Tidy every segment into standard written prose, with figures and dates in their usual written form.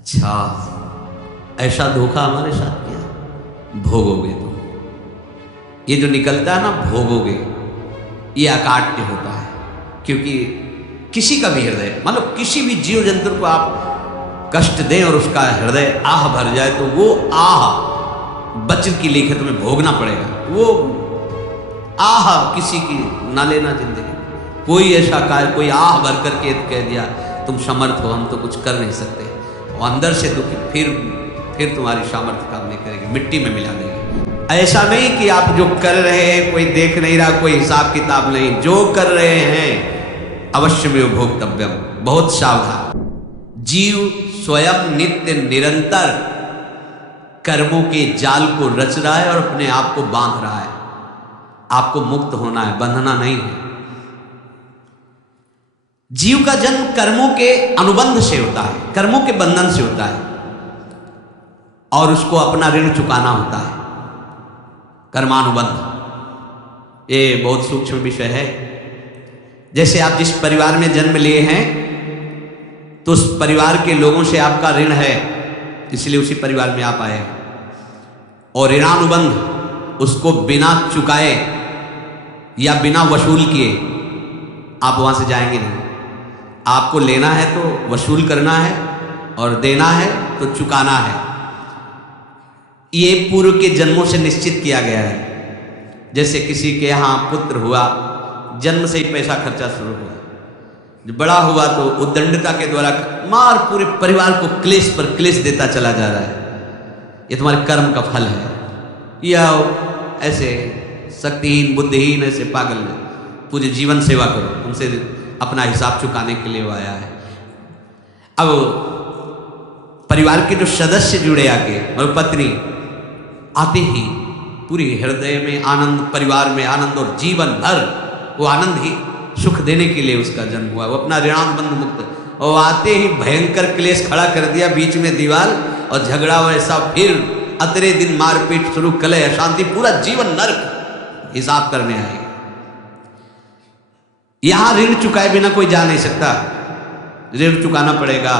अच्छा, ऐसा धोखा हमारे साथ किया, भोगोगे तुम। ये जो निकलता है ना भोगोगे, ये अकाट्य होता है। क्योंकि किसी का भी हृदय, मतलब किसी भी जीव जंतु को आप कष्ट दें और उसका हृदय आह भर जाए तो वो आह वज्र की लेखे तुम्हें भोगना पड़ेगा। वो आह किसी की ना लेना जिंदगी। कोई ऐसा कार्य, कोई आह भर करके कह दिया तुम समर्थ हो, हम तो कुछ कर नहीं सकते, और अंदर से दुखी, फिर तुम्हारी सामर्थ्य काम नहीं करेगी, मिट्टी में मिला देगी। ऐसा नहीं कि आप जो कर रहे हैं कोई देख नहीं रहा, कोई हिसाब किताब नहीं, जो कर रहे हैं अवश्य में भोक्तव्यम। बहुत सावधान। जीव स्वयं नित्य निरंतर कर्मों के जाल को रच रहा है और अपने आप को बांध रहा है। आपको मुक्त होना है, बंधना नहीं है। जीव का जन्म कर्मों के अनुबंध से होता है, कर्मों के बंधन से होता है, और उसको अपना ऋण चुकाना होता है। कर्मानुबंध ये बहुत सूक्ष्म विषय है। जैसे आप जिस परिवार में जन्म लिए हैं तो उस परिवार के लोगों से आपका ऋण है, इसलिए उसी परिवार में आप आए हैं। और ऋणानुबंध, उसको बिना चुकाए या बिना वसूल किए आप वहां से जाएंगे नहीं। आपको लेना है तो वसूल करना है, और देना है तो चुकाना है। ये पूर्व के जन्मों से निश्चित किया गया है। जैसे किसी के यहाँ पुत्र हुआ, जन्म से ही पैसा खर्चा शुरू हुआ, जो बड़ा हुआ तो उद्दंडता के द्वारा मार पूरे परिवार को क्लेश पर क्लेश देता चला जा रहा है। ये तुम्हारे कर्म का फल है। या ऐसे शक्तिहीन बुद्धिहीन ऐसे पागल पूरे जीवन सेवा करो, उनसे अपना हिसाब चुकाने के लिए वो आया है। अब परिवार के जो सदस्य जुड़े आके, और पत्नी आते ही पूरी हृदय में आनंद, परिवार में आनंद, और जीवन भर वो आनंद ही सुख देने के लिए उसका जन्म हुआ। वो अपना ऋणानुबंध मुक्त, और आते ही भयंकर क्लेश खड़ा कर दिया, बीच में दीवार और झगड़ा वैसा, फिर अतरे दिन मारपीट शुरू, कलह अशांति, पूरा जीवन नरक हिसाब करने आए। यहां ऋण चुकाए बिना कोई जा नहीं सकता, ऋण चुकाना पड़ेगा।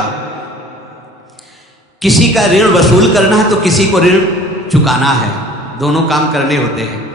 किसी का ऋण वसूल करना है तो किसी को ऋण चुकाना है, दोनों काम करने होते हैं।